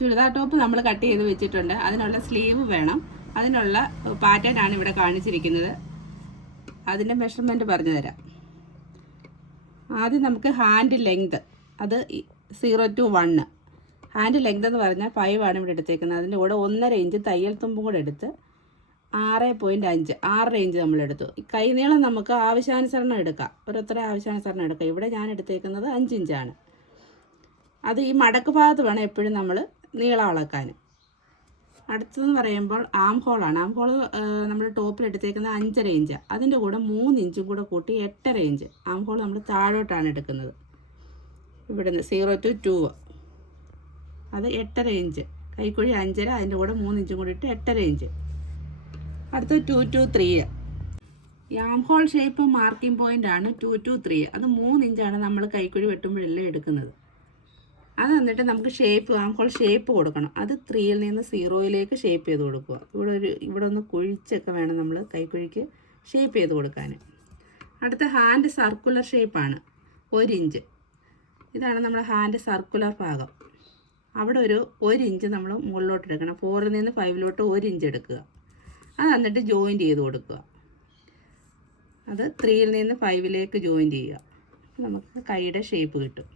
Churidar top നമ്മൾ cut ചെയ്ത് വെച്ചിട്ടുണ്ട്. അതിനുള്ള സ്ലീവ് വേണം. അതിനുള്ള പാറ്റേൺ ആണ് ഇവിടെ കാണിച്ചിരിക്കുന്നത്. അതിൻ്റെ മെഷർമെൻറ്റ് പറഞ്ഞു തരാം. ആദ്യം നമുക്ക് ഹാൻഡ് ലെങ്ത്, അത് 0 to 1. ഹാൻഡ് ലെങ്ത് എന്ന് പറഞ്ഞാൽ 5 ആണ് ഇവിടെ എടുത്തേക്കുന്നത്. അതിൻ്റെ കൂടെ 1.5 ഇഞ്ച് തയ്യൽ തുമ്പും കൂടെ എടുത്ത് 6.5 6 ഇഞ്ച് നമ്മളെടുത്തു. ഈ കൈനീളം നമുക്ക് ആവശ്യാനുസരണം എടുക്കാം, ഓരോരുത്തരെ ആവശ്യാനുസരണം എടുക്കാം. ഇവിടെ ഞാൻ എടുത്തേക്കുന്നത് 5 ഇഞ്ചാണ്. അത് ഈ മടക്ക് ഭാഗത്ത് വേണം എപ്പോഴും നമ്മൾ നീളം അളക്കാൻ. അടുത്തതെന്ന് പറയുമ്പോൾ ആം ഹോളാണ്. ആം ഹോൾ നമ്മൾ ടോപ്പിൽ എടുത്തേക്കുന്നത് 5.5 ഇഞ്ച്. അതിൻ്റെ കൂടെ 3 ഇഞ്ചും കൂടെ കൂട്ടി 8.5 ഇഞ്ച്. ആം ഹോൾ നമ്മൾ താഴോട്ടാണ് എടുക്കുന്നത്. ഇവിടുന്ന് 0 to 2 അത് 8.5 ഇഞ്ച്. കൈക്കുഴി 5.5, അതിൻ്റെ കൂടെ 3 ഇഞ്ചും കൂടി ഇട്ട് 8.5 ഇഞ്ച്. അടുത്ത 2 to 3. ഈ arm hole shape marking point ആണ് 2 to 3. അത് 3 ഇഞ്ചാണ് നമ്മൾ കൈക്കുഴി വെട്ടുമ്പോഴെല്ലാം എടുക്കുന്നത്. അത് എന്നിട്ട് നമുക്ക് ഷേപ്പ്, ആം ഹോൾ ഷേപ്പ് കൊടുക്കണം. അത് 3യിൽ നിന്ന് 0യിലേക്ക് ഷേപ്പ് ചെയ്ത് കൊടുക്കുക. ഇവിടെ ഒന്ന് കുഴിച്ചൊക്കെ വേണം നമ്മൾ കൈക്കുഴിക്ക് ഷേപ്പ് ചെയ്ത് കൊടുക്കാൻ. അടുത്ത ഹാൻഡ് സർക്കുലർ ഷേപ്പാണ്, 1 ഇഞ്ച്. ഇതാണ് നമ്മുടെ ഹാൻഡ് സർക്കുലർ ഭാഗം. അവിടെ ഒരു 1 ഇഞ്ച് നമ്മൾ മുകളിലോട്ട് എടുക്കണം. 4ൽ നിന്ന് 5ലോട്ട് 1 ഇഞ്ച് എടുക്കുക. അത് എന്നിട്ട് ജോയിൻറ്റ് ചെയ്ത് കൊടുക്കുക. അത് 3യിൽ നിന്ന് 5ലേക്ക് ജോയിൻറ്റ് ചെയ്യുക. നമുക്ക് കൈയുടെ ഷേപ്പ് കിട്ടും.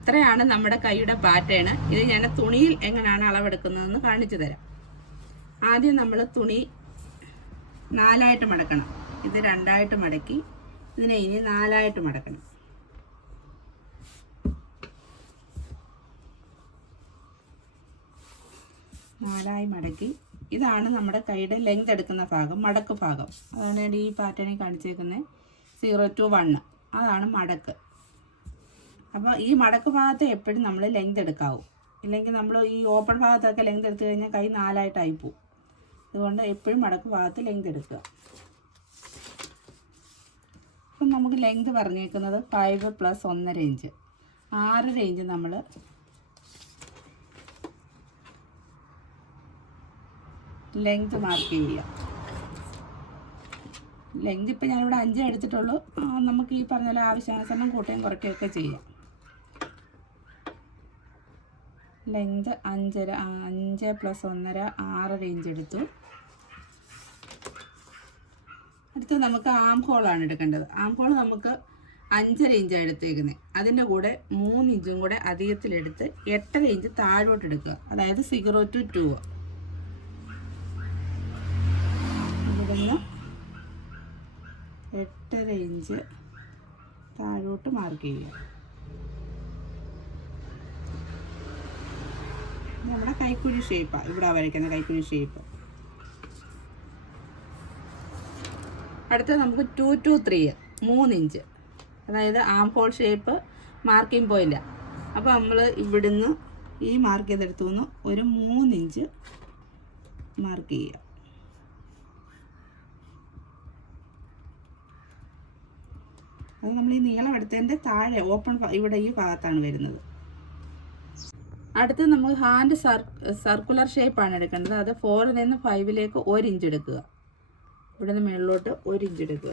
ഇത്രയാണ് നമ്മുടെ കൈയുടെ പാറ്റേൺ. ഇത് ഞാൻ തുണിയിൽ എങ്ങനെയാണ് അളവെടുക്കുന്നതെന്ന് കാണിച്ചു തരാം. ആദ്യം നമ്മൾ തുണി 4ആയിട്ട് മടക്കണം. ഇത് 2ആയിട്ട് മടക്കി ഇതിനെ ഇനി 4ആയിട്ട് മടക്കണം. നാലായി മടക്കി, ഇതാണ് നമ്മുടെ കൈയുടെ ലെങ്ത് എടുക്കുന്ന ഭാഗം, മടക്ക് ഭാഗം. അതാണ് ഈ പാറ്റേണിൽ കാണിച്ചേക്കുന്നത് 0 to 1. അതാണ് മടക്ക്. അപ്പോൾ ഈ മടക്ക് ഭാഗത്ത് എപ്പോഴും നമ്മൾ ലെങ്ത് എടുക്കാവൂ. ഇല്ലെങ്കിൽ നമ്മൾ ഈ ഓപ്പൺ ഭാഗത്തൊക്കെ ലെങ്ത് എടുത്തു കഴിഞ്ഞാൽ കൈ 4ആയിട്ടായി പോവും. അതുകൊണ്ട് എപ്പോഴും മടക്ക് ഭാഗത്ത് ലെങ്ത് എടുക്കുക. അപ്പം നമുക്ക് ലെങ്ത് പറഞ്ഞേക്കുന്നത് 5 + 1.5 ഇഞ്ച്. 6.5 ഇഞ്ച് നമ്മൾ ലെങ്ത് മാർക്ക് ചെയ്യുക. ലെങ്ത് ഇപ്പം ഞാനിവിടെ 5 എടുത്തിട്ടുള്ളൂ. നമുക്ക് ഈ പറഞ്ഞ പോലെ ആവശ്യാനുസരണം കൂട്ടുകയും കുറയ്ക്കുകയൊക്കെ ചെയ്യാം. ലെങ്ത് 5 + 1.5 6.5 ഇഞ്ച് എടുത്തു. അടുത്ത് നമുക്ക് ആം ഹോളാണ് എടുക്കേണ്ടത്. ആം ഹോൾ നമുക്ക് 5.5 ഇഞ്ചാണ് എടുത്തേക്കുന്നത്. അതിൻ്റെ കൂടെ 3 ഇഞ്ചും കൂടെ അധികത്തിലെടുത്ത് 8.5 ഇഞ്ച് താഴോട്ട് എടുക്കുക. അതായത് 0 to 2. ഇവിടുന്ന് 8.5 ഇഞ്ച് താഴോട്ട് മാർക്ക് ചെയ്യുക. നമ്മുടെ കൈക്കുഴി ഷേപ്പാണ് ഇവിടെ വരയ്ക്കുന്ന കൈക്കുഴി ഷേപ്പ്. അടുത്ത നമുക്ക് 2 to 3 3 ഇഞ്ച്, അതായത് arm hole shape marking point. അപ്പോൾ നമ്മൾ ഇവിടുന്ന് ഈ മാർക്ക് ചെയ്തെടുത്തു നിന്ന് ഒരു 3 ഇഞ്ച് മാർക്ക് ചെയ്യുക. അത് നമ്മൾ ഈ നീളം എടുത്തതിൻ്റെ താഴെ ഓപ്പൺ ഇവിടെ ഈ ഭാഗത്താണ് വരുന്നത്. അടുത്ത് നമുക്ക് ഹാൻഡ് സർക്കുലർ ഷേപ്പാണ് എടുക്കേണ്ടത്. അത് 4ൽ നിന്ന് 5ലേക്ക് 1 ഇഞ്ച് എടുക്കുക. ഇവിടെ നിന്ന് മുകളിലോട്ട് 1 ഇഞ്ച് എടുക്കുക.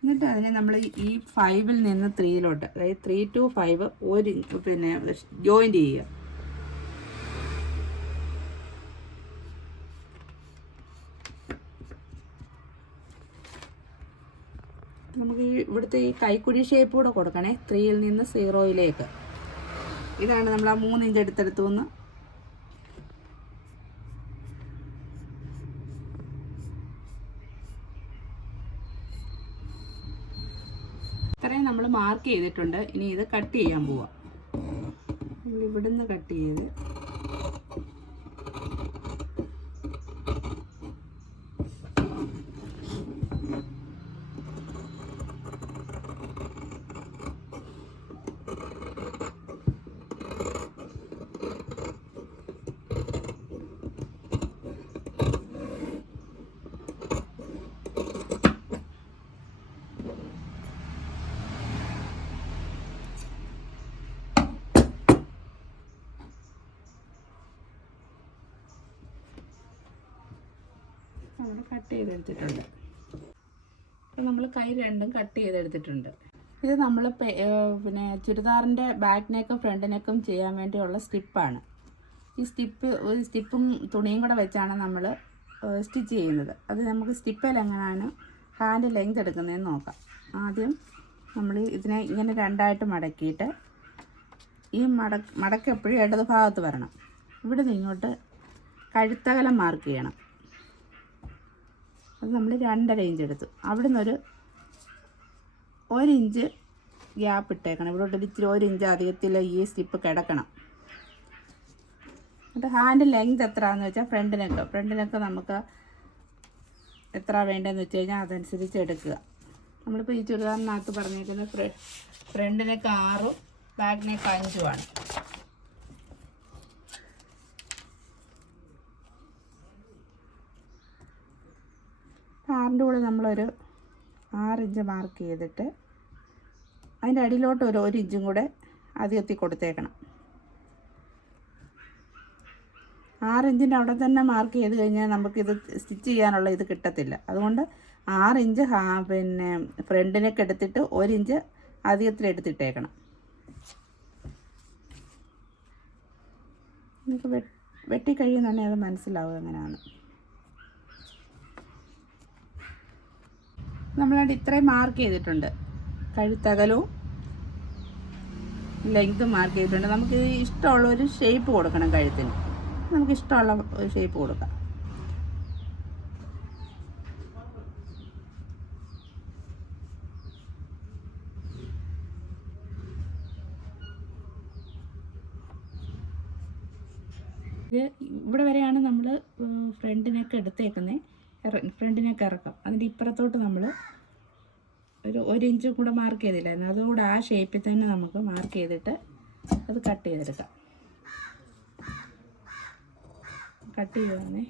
എന്നിട്ട് അതിനെ നമ്മൾ ഈ 5ൽ നിന്ന് 3ലോട്ട്, അതായത് 3 to 5 1 ഇഞ്ച് പിന്നെ ജോയിൻറ്റ് ചെയ്യുക. നമുക്ക് ഇവിടുത്തെ ഈ കൈക്കുഴി ഷേപ്പ് കൂടെ കൊടുക്കണേ, 3ൽ നിന്ന് 0യിലേക്ക്. ഇതാണ് നമ്മൾ ആ 3 ഇഞ്ച് എടുത്തെടുത്തു നിന്ന് ഇത്രയും നമ്മൾ മാർക്ക് ചെയ്തിട്ടുണ്ട്. ഇനി ഇത് കട്ട് ചെയ്യാൻ പോവാം. നമ്മൾ ഇവിടുന്ന് കട്ട് ചെയ്ത് നമ്മൾ കട്ട് ചെയ്തെടുത്തിട്ടുണ്ട്. അപ്പോൾ നമ്മൾ കൈ രണ്ടും കട്ട് ചെയ്തെടുത്തിട്ടുണ്ട്. ഇത് നമ്മൾ പിന്നെ ചുരിദാറിൻ്റെ ബാക്ക് നെക്കും ഫ്രണ്ട് നെക്കും ചെയ്യാൻ വേണ്ടിയുള്ള സ്റ്റിപ്പാണ്. ഈ സ്റ്റിപ്പും തുണിയും കൂടെ വെച്ചാണ് നമ്മൾ സ്റ്റിച്ച് ചെയ്യുന്നത്. അത് നമുക്ക് സ്റ്റിപ്പിൽ എങ്ങനെയാണ് ഹാൻഡ് ലെങ്ത് എടുക്കുന്നതെന്ന് നോക്കാം. ആദ്യം നമ്മൾ ഇതിനെ ഇങ്ങനെ രണ്ടായിട്ട് മടക്കിയിട്ട് ഈ മടക്ക് എപ്പോഴും ഇടത് ഭാഗത്ത് വരണം. ഇവിടെ നിന്ന് ഇങ്ങോട്ട് കഴുത്തകലം മാർക്ക് ചെയ്യണം. അത് നമ്മൾ 2.5 ഇഞ്ച് എടുത്തു. അവിടെ നിന്നൊരു 1 ഇഞ്ച് ഗ്യാപ്പ് ഇട്ടേക്കണം. ഇവിടോട്ട് ഇച്ചിരി 1 ഇഞ്ച് അധികത്തിൽ ഈ സ്റ്റിപ്പ് കിടക്കണം. എന്നിട്ട് ഹാൻഡ് ലെങ്ത് എത്രയാണെന്ന് വെച്ചാൽ ഫ്രണ്ടിനൊക്കെ നമുക്ക് എത്ര വേണ്ടതെന്ന് വെച്ച് കഴിഞ്ഞാൽ അതനുസരിച്ച് എടുക്കുക. നമ്മളിപ്പോൾ ഈ ചുരിദാറിനകത്ത് പറഞ്ഞിരിക്കുന്ന ഫ്രണ്ടിനൊക്കെ 6ഉം ബാക്കിനൊക്കെ 5ഉമാണ്. ആറിൻ്റെ കൂടെ നമ്മളൊരു 6 ഇഞ്ച് മാർക്ക് ചെയ്തിട്ട് അതിൻ്റെ അടിയിലോട്ട് ഒരു 1 ഇഞ്ചും കൂടെ അധികത്തിൽ കൊടുത്തേക്കണം. 6 ഇഞ്ചിൻ്റെ അവിടെ തന്നെ മാർക്ക് ചെയ്ത് കഴിഞ്ഞാൽ നമുക്കിത് സ്റ്റിച്ച് ചെയ്യാനുള്ള ഇത് കിട്ടത്തില്ല. അതുകൊണ്ട് 6 ഇഞ്ച് പിന്നെ ഫ്രണ്ടിനൊക്കെ എടുത്തിട്ട് 1 ഇഞ്ച് അധികത്തിലെടുത്തിട്ടേക്കണം. നമുക്ക് വെട്ടിക്കഴിയുന്നുണ്ടെങ്കിൽ അത് മനസ്സിലാവും എങ്ങനെയാണ്. നമ്മളത് ഇത്രയും മാർക്ക് ചെയ്തിട്ടുണ്ട്. കഴുത്തകലവും ലെങ്ത്തും മാർക്ക് ചെയ്തിട്ടുണ്ട്. നമുക്ക് ഇഷ്ടമുള്ള ഒരു ഷേപ്പ് കൊടുക്കണം. കഴുത്തിന് നമുക്ക് ഇഷ്ടമുള്ള ഷേപ്പ് കൊടുക്കാം. ഇവിടെ വരെയാണ് നമ്മൾ ഫ്രണ്ടിനൊക്കെ എടുത്തേക്കുന്നത്. ഫ്രണ്ടിനൊക്കെ ഇറക്കാം. അതിൻ്റെ ഇപ്പുറത്തോട്ട് നമ്മൾ ഒരു 1 ഇഞ്ച് കൂടെ മാർക്ക് ചെയ്തില്ലായിരുന്നു. അതുകൂടെ ആ ഷേപ്പിൽ തന്നെ നമുക്ക് മാർക്ക് ചെയ്തിട്ട് അത് കട്ട് ചെയ്തെടുക്കാം. കട്ട് ചെയ്യുവാണേ.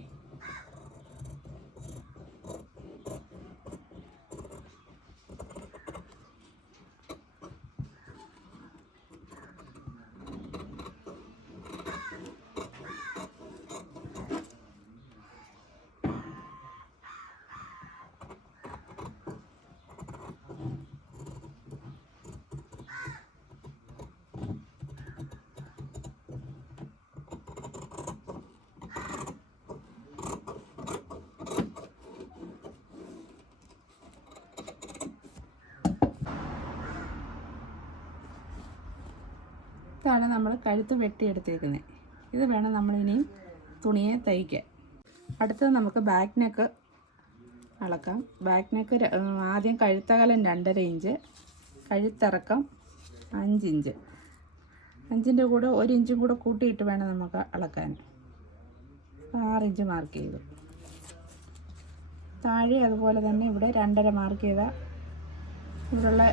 ഇതാണ് നമ്മൾ കഴുത്ത് വെട്ടിയെടുത്തേക്കുന്നത്. ഇത് വേണം നമ്മളിനിയും തുണിയെ തയ്ക്കാൻ. അടുത്തത് നമുക്ക് ബാക്ക് നെക്ക് അളക്കാം. ബാക്ക് നെക്ക് ആദ്യം കഴുത്തകലം 2.5 ഇഞ്ച്, കഴുത്തിറക്കം 5 ഇഞ്ച്. 5ൻ്റെ കൂടെ 1 ഇഞ്ചും കൂടെ കൂട്ടിയിട്ട് വേണം നമുക്ക് അളക്കാൻ. 6 ഇഞ്ച് മാർക്ക് ചെയ്തു. താഴെ അതുപോലെ തന്നെ ഇവിടെ 2.5 മാർക്ക് ചെയ്ത ഇവിടെയുള്ള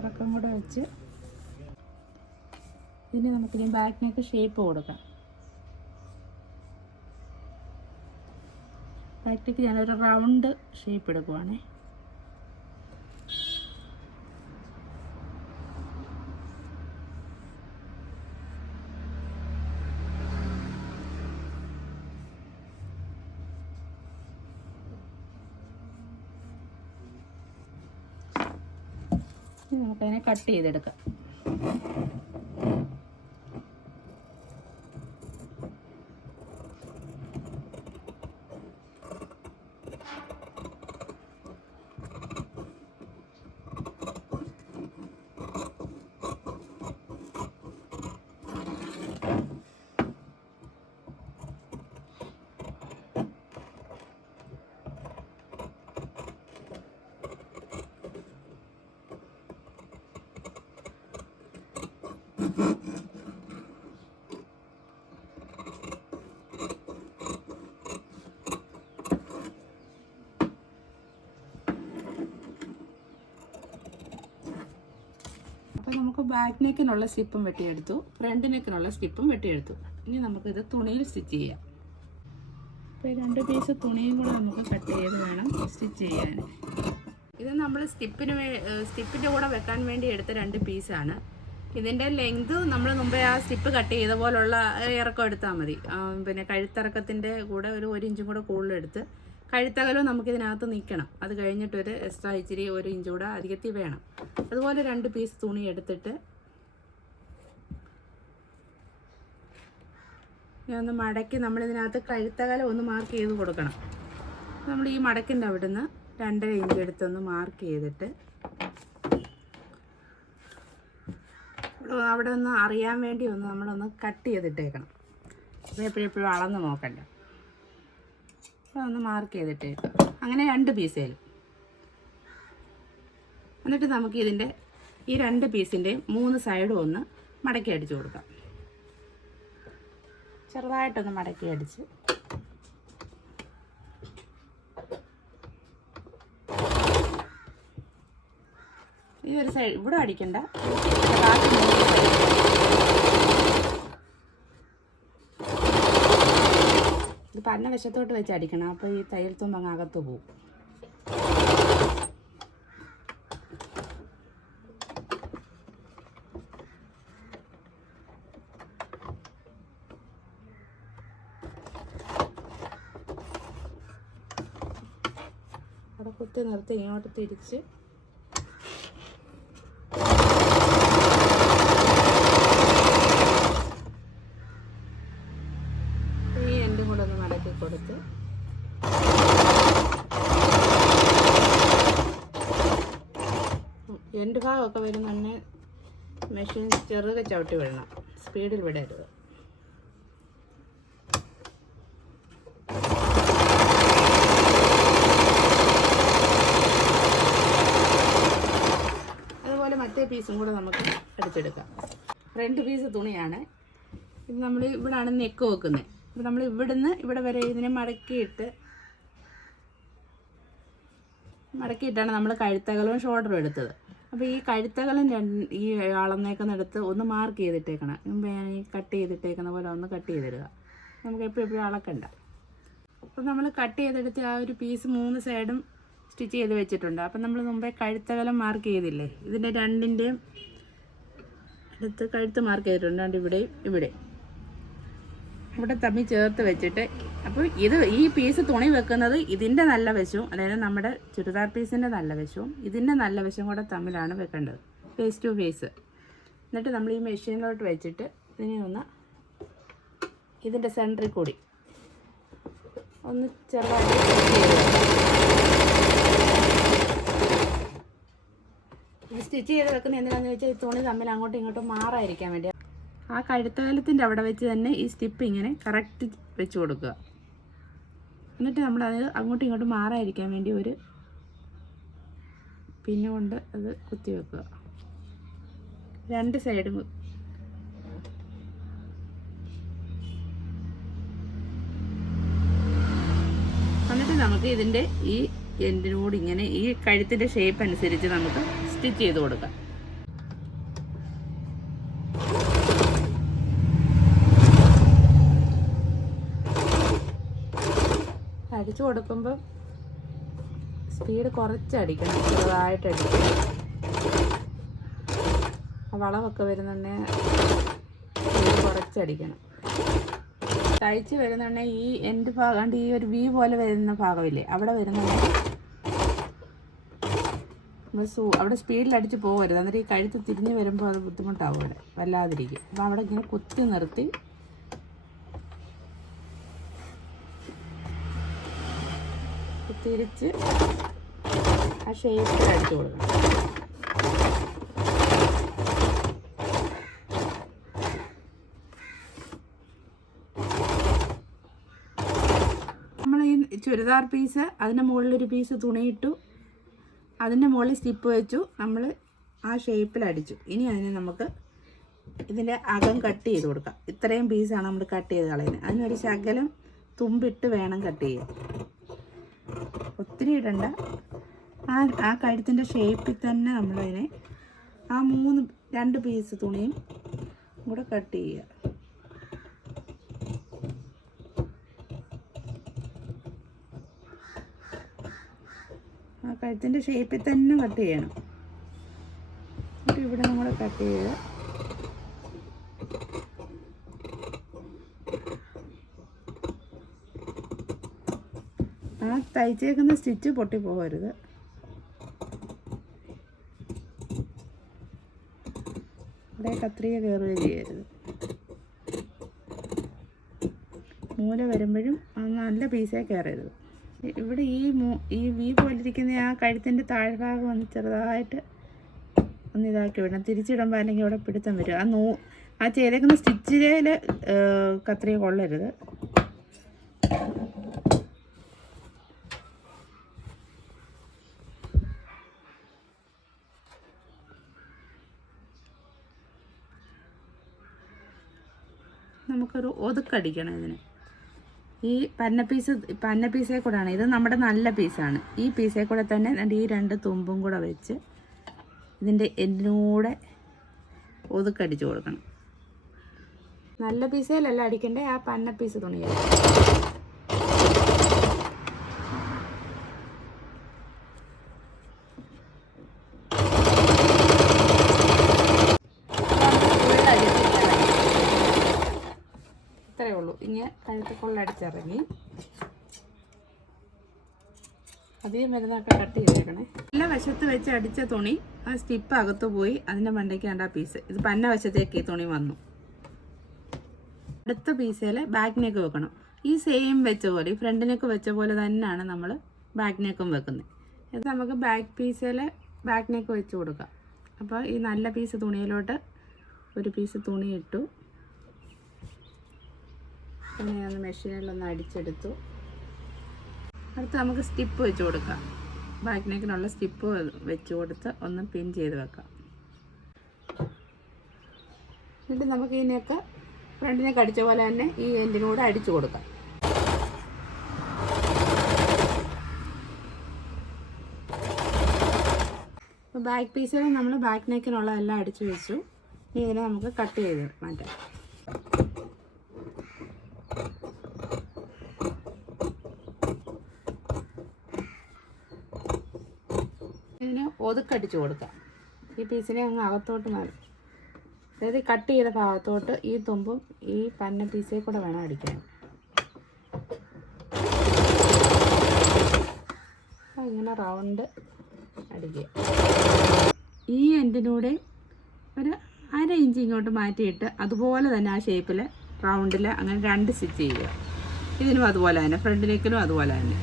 ഇറക്കം കൂടെ വെച്ച് ഇതിന് നമുക്കിനി ബാക്കിനൊക്കെ ഷേപ്പ് കൊടുക്കാം. ബാക്കിലേക്ക് ഞാനൊരു റൗണ്ട് ഷേപ്പ് എടുക്കുവാണേ. നമുക്കതിനെ കട്ട് ചെയ്തെടുക്കാം. അപ്പോൾ നമുക്ക് ബാക്ക് നെക്കിനുള്ള സ്റ്റിപ്പും വെട്ടിയെടുത്തു, ഫ്രണ്ട് നെക്കിനുള്ള സ്റ്റിപ്പും വെട്ടിയെടുത്തു. ഇനി നമുക്കിത് തുണിയിൽ സ്റ്റിച്ച് ചെയ്യാം. അപ്പോൾ 2 പീസ് തുണിയും കൂടെ നമുക്ക് കട്ട് ചെയ്ത് വേണം സ്റ്റിച്ച് ചെയ്യാൻ. ഇത് നമ്മൾ സ്റ്റിപ്പിൻ്റെ കൂടെ വെക്കാൻ വേണ്ടി എടുത്ത 2 പീസാണ്. ഇതിൻ്റെ ലെങ്ത് നമ്മൾ മുമ്പേ ആ സ്റ്റിപ്പ് കട്ട് ചെയ്ത പോലുള്ള ഇറക്കം എടുത്താൽ മതി. പിന്നെ കഴുത്തിറക്കത്തിൻ്റെ കൂടെ ഒരു 1 ഇഞ്ചും കൂടെ കൂടുതലെടുത്ത് കഴുത്തകലവും നമുക്കിതിനകത്ത് നിൽക്കണം. അത് കഴിഞ്ഞിട്ടൊരു എക്സ്ട്രാ ഇച്ചിരി 1 ഇഞ്ച് കൂടെ അധികത്തിൽ വേണം. അതുപോലെ 2 പീസ് തുണി എടുത്തിട്ട് ഒന്ന് മടക്കി നമ്മളിതിനകത്ത് കഴുത്തകലം ഒന്ന് മാർക്ക് ചെയ്ത് കൊടുക്കണം. നമ്മൾ ഈ മടക്കിൻ്റെ അവിടുന്ന് 2.5 ഇഞ്ച് എടുത്തൊന്ന് മാർക്ക് ചെയ്തിട്ട് അവിടെ ഒന്ന് അറിയാൻ വേണ്ടി നമ്മളൊന്ന് കട്ട് ചെയ്തിട്ടേക്കണം. അപ്പോൾ എപ്പോഴെപ്പോഴും അളന്ന് നോക്കണ്ട. അപ്പോൾ ഒന്ന് മാർക്ക് ചെയ്തിട്ടേക്കാം. അങ്ങനെ 2 പീസേലും. എന്നിട്ട് നമുക്ക് ഇതിൻ്റെ ഈ 2 പീസിൻ്റെയും 3 സൈഡും ഒന്ന് മടക്കി അടിച്ചു കൊടുക്കാം. ചെറുതായിട്ടൊന്ന് മടക്കി അടിച്ച് ഈ ഒരു സൈഡ് ഇവിടെ അടിക്കണ്ട, ഇത് പന്ന വശത്തോട്ട് വെച്ച് അടിക്കണം. അപ്പോൾ ഈ തയ്യൽ തുമ്പ് അങ്ങ് അകത്ത് പോവും. അവിടെ കുത്തി നിർത്തി ഇങ്ങോട്ട് തിരിച്ച് ഈ എൻഡും കൂടെ ഒന്ന് മടക്കി കൊടുത്ത് എൻഡ് ഭാഗമൊക്കെ വരുന്നുണ്ടെ മെഷീൻ ചെറുതെ ചവിട്ടി വിടണം, സ്പീഡിൽ വിടരുത്. മറ്റേ പീസും കൂടെ നമുക്ക് അടിച്ചെടുക്കാം. 2 പീസ് തുണിയാണ് ഇത്. നമ്മൾ ഇവിടാണ് നെക്ക് വെക്കുന്നത്. അപ്പോൾ നമ്മൾ ഇവിടുന്ന് ഇവിടെ വരെ ഇതിനെ മടക്കിയിട്ടാണ് നമ്മൾ കഴുത്തകലവും ഷോൾഡറും എടുത്തത്. അപ്പോൾ ഈ കഴുത്തകലം ഈ അളന്നേക്കുന്നിടത്ത് ഒന്ന് മാർക്ക് ചെയ്തിട്ടേക്കണം. ഈ കട്ട് ചെയ്തിട്ടേക്കുന്ന പോലെ ഒന്ന് കട്ട് ചെയ്തിടുക. നമുക്ക് എപ്പോഴും അളക്കണ്ട. അപ്പോൾ നമ്മൾ കട്ട് ചെയ്തെടുത്ത് ആ ഒരു പീസ് 3 സൈഡും സ്റ്റിച്ച് ചെയ്ത് വെച്ചിട്ടുണ്ട്. അപ്പം നമ്മൾ മുമ്പേ കഴുത്തകലം മാർക്ക് ചെയ്തില്ലേ, ഇതിൻ്റെ 2ൻ്റെയും അടുത്ത് കഴുത്ത് മാർക്ക് ചെയ്തിട്ടുണ്ട്. ഇവിടെ തമ്മിൽ ചേർത്ത് വെച്ചിട്ട്, അപ്പോൾ ഈ പീസ് തുണി വെക്കുന്നത് ഇതിൻ്റെ നല്ല വശവും, അതായത് നമ്മുടെ ചുരിദാർ പീസിൻ്റെ നല്ല വശവും ഇതിൻ്റെ നല്ല വശവും കൂടെ തമ്മിലാണ് വെക്കേണ്ടത്, ഫേസ് ടു ഫേസ്. എന്നിട്ട് നമ്മൾ ഈ മെഷീനിലോട്ട് വെച്ചിട്ട് ഇതിനെ ഒന്ന് ഇതിൻ്റെ സെൻറ്ററിൽ കൂടി ഒന്ന് ചെറുതായിട്ട് സ്റ്റിച്ച് ചെയ്ത് വെക്കുന്നത് എന്തിനാണെന്ന് വെച്ചാൽ ഈ തുണി തമ്മിൽ അങ്ങോട്ടും ഇങ്ങോട്ടും മാറാതിരിക്കാൻ വേണ്ടി. ആ കഴുത്തകലത്തിൻ്റെ അവിടെ വെച്ച് തന്നെ ഈ സ്റ്റിപ്പ് ഇങ്ങനെ കറക്റ്റ് വെച്ച് കൊടുക്കുക. എന്നിട്ട് നമ്മളത് അങ്ങോട്ടും ഇങ്ങോട്ടും മാറാതിരിക്കാൻ വേണ്ടി ഒരു പിന്നുകൊണ്ട് അത് കുത്തി വെക്കുക. 2 സൈഡും എന്നിട്ട് നമുക്ക് ഇതിൻ്റെ ഈ എൻഡിനോട് ഇങ്ങനെ ഈ കഴുത്തിൻ്റെ ഷേപ്പ് അനുസരിച്ച് നമുക്ക് സ്റ്റിച്ച് ചെയ്ത് കൊടുക്കാം. അടിച്ചു കൊടുക്കുമ്പോൾ സ്പീഡ് കുറച്ചടിക്കണം, ചെറുതായിട്ട് അടിക്കണം. വളവൊക്കെ വരുന്നുണ്ടെങ്കിൽ സ്പീഡ് കുറച്ചടിക്കണം. തയ്ച്ച് വരുന്നുണ്ടെങ്കിൽ ഈ എൻഡ് ഭാഗം ഈ ഒരു വി പോലെ വരുന്ന ഭാഗമില്ലേ, അവിടെ വരുന്നുണ്ടെങ്കിൽ അവിടെ സ്പീഡിൽ അടിച്ച് പോകരുത്. എന്നിട്ട് ഈ കഴുത്ത് തിരിഞ്ഞ് വരുമ്പോൾ അത് ബുദ്ധിമുട്ടാവും, അവിടെ വല്ലാതിരിക്കും. അപ്പോൾ അവിടെ ഇങ്ങനെ കുത്തി നിർത്തി തിരിച്ച് ആ ഷേപ്പിൽ അടിച്ചു കൊടുക്കണം. നമ്മൾ ഈ ചുരിദാർ പീസ് അതിൻ്റെ മുകളിലൊരു പീസ് തുണിയിട്ടു, അതിൻ്റെ മുകളിൽ സ്റ്റിപ്പ് വെച്ചു, നമ്മൾ ആ ഷേപ്പിൽ അടിച്ചു. ഇനി അതിനെ നമുക്ക് ഇതിൻ്റെ അകം കട്ട് ചെയ്ത് കൊടുക്കാം. ഇത്രയും പീസാണ് നമ്മൾ കട്ട് ചെയ്ത് കളയുന്നത്. അതിനൊരു ശകലം തുമ്പിട്ട് വേണം കട്ട് ചെയ്യാൻ, ഒത്തിരി ഇടണ്ട. ആ കഴുത്തിൻ്റെ ഷേപ്പിൽ തന്നെ നമ്മളതിനെ ആ 2 പീസ് തുണിയും കൂടെ കട്ട് ചെയ്യുക. ആ കഴുത്തിൻ്റെ ഷേപ്പിൽ തന്നെ കട്ട് ചെയ്യണം. എന്നിട്ട് ഇവിടെ നമ്മൾ കട്ട് ചെയ്യുക. ആ തയ്ച്ചേക്കുന്ന സ്റ്റിച്ച് പൊട്ടിപ്പോകരുത്. ഇവിടെ കത്രിക കയറുകയും ചെയ്യരുത്. മൂല വരുമ്പോഴും നല്ല പീസേ കയറരുത്. ഇവിടെ ഈ വി പോലിരിക്കുന്ന ആ കഴുത്തിൻ്റെ താഴ്ഭാഗം ഒന്ന് ചെറുതായിട്ട് ഒന്ന് ഇതാക്കി വിടണം. തിരിച്ചിടുമ്പോൾ അല്ലെങ്കിൽ ഇവിടെ പിടുത്തം വരും. ആ ചെയ്തേക്കുന്ന സ്റ്റിച്ചിൽ കത്രിക കൊള്ളരുത്. നമുക്കൊരു ഒതുക്കടിക്കണം ഇതിന്. ഈ പന്ന പീസേ കൂടെയാണ് ഇത്. നമ്മുടെ നല്ല പീസാണ്. ഈ പീസേ കൂടെ തന്നെ ഈ 2 തുമ്പും കൂടെ വെച്ച് ഇതിൻ്റെ എല്ലിനൂടെ ഒതുക്കടിച്ച് കൊടുക്കണം. നല്ല പീസയിലല്ല അടിക്കണ്ടേ, ആ പന്ന പീസ് തുണിയിൽ. ഇത്രയേ ഉള്ളൂ. ഇങ്ങനെ കഴുത്ത് കൊള്ളടിച്ചിറങ്ങി അധികം വരുന്നതൊക്കെ കട്ട് ചെയ്തേക്കണേ. എല്ലാ വശത്ത് വെച്ച് അടിച്ച തുണി ആ സ്റ്റിപ്പ് അകത്ത് പോയി അതിൻ്റെ മണ്ടയ്ക്ക് കണ്ട പീസ്. ഇത് പന്ന വശത്തേക്ക് ഈ തുണി വന്നു. അടുത്ത പീസയിൽ ബാക്ക് നെക്ക് വെക്കണം. ഈ സെയിം വെച്ച പോലെ, ഈ ഫ്രണ്ട് നെക്ക് വെച്ച പോലെ തന്നെയാണ് നമ്മൾ ബാക്ക് നെക്കും വെക്കുന്നത്. ഇത് നമുക്ക് ബാക്ക് പീസിൽ ബാക്ക് നെക്ക് വെച്ച് കൊടുക്കാം. അപ്പോൾ ഈ നല്ല പീസ് തുണിയിലോട്ട് ഒരു പീസ് തുണി ഇട്ടു. പിന്നെ ഞാൻ മെഷീനിലൊന്ന് അടിച്ചെടുത്തു. അടുത്ത് നമുക്ക് സ്റ്റിപ്പ് വെച്ച് കൊടുക്കാം. ബാക്ക് നെക്കിനുള്ള സ്റ്റിപ്പ് വെച്ച് കൊടുത്ത് ഒന്ന് പിൻ ചെയ്ത് വെക്കാം. എന്നിട്ട് നമുക്ക് ഈ നെക്ക് ഫ്രണ്ട് നെക്ക് അടിച്ച പോലെ തന്നെ ഈ എൻഡിനൂടെ അടിച്ചു കൊടുക്കാം. അപ്പോൾ ബാക്ക് പീസിൽ നമ്മൾ ബാക്ക് നെക്കിനുള്ള എല്ലാം അടിച്ചു വെച്ചു. ഇനി ഇതിനെ നമുക്ക് കട്ട് ചെയ്ത് മാറ്റാം. ഇതിന് ഒതുക്കടിച്ച് കൊടുക്കാം. ഈ പീസിനെ അങ്ങ് അകത്തോട്ട് മാറും. അതായത് കട്ട് ചെയ്ത ഭാഗത്തോട്ട് ഈ തുമ്പും ഈ പന്ന പീസേ കൂടെ വേണം അടിക്കാൻ. ഇങ്ങനെ റൗണ്ട് അടിക്കുക. ഈ എൻഡിനൂടെ ഒരു 1/2 ഇഞ്ച് ഇങ്ങോട്ട് മാറ്റിയിട്ട് അതുപോലെ തന്നെ ആ ഷേപ്പിൽ റൗണ്ടിൽ അങ്ങനെ 2 സ്റ്റിച്ച് ചെയ്യുക. ഇതിനും അതുപോലെ തന്നെ, ഫ്രണ്ട് നെക്കിനും അതുപോലെ തന്നെ.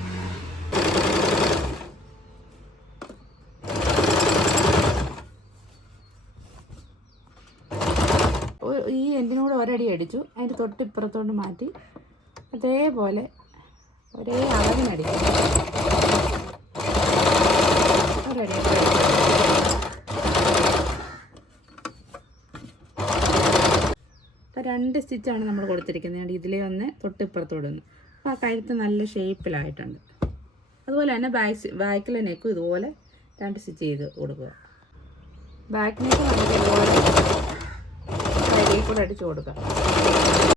ഈ എൻഡിനൂടെ ഒരടി അടിച്ചു, അതിൻ്റെ തൊട്ടിപ്പുറത്തോട്ട് മാറ്റി അതേപോലെ ഒരേ അളവിനടിക്കും. ഒരടി അപ്പോൾ 2 സ്റ്റിച്ചാണ് നമ്മൾ കൊടുത്തിരിക്കുന്നത്. ഇതിലേ ഒന്ന് തൊട്ടിപ്പുറത്തോടുന്നു. അപ്പോൾ ആ കഴുത്ത് നല്ല ഷേപ്പിലായിട്ടുണ്ട്. അതുപോലെ തന്നെ ബാക്കിലെ നെക്കും ഇതുപോലെ 2 സ്റ്റിച്ച് ചെയ്ത് കൊടുക്കുക. ബാക്ക് നെക്ക് നമുക്ക് ഇതുപോലെ കൂടെ അടിച്ചു കൊടുക്കാം.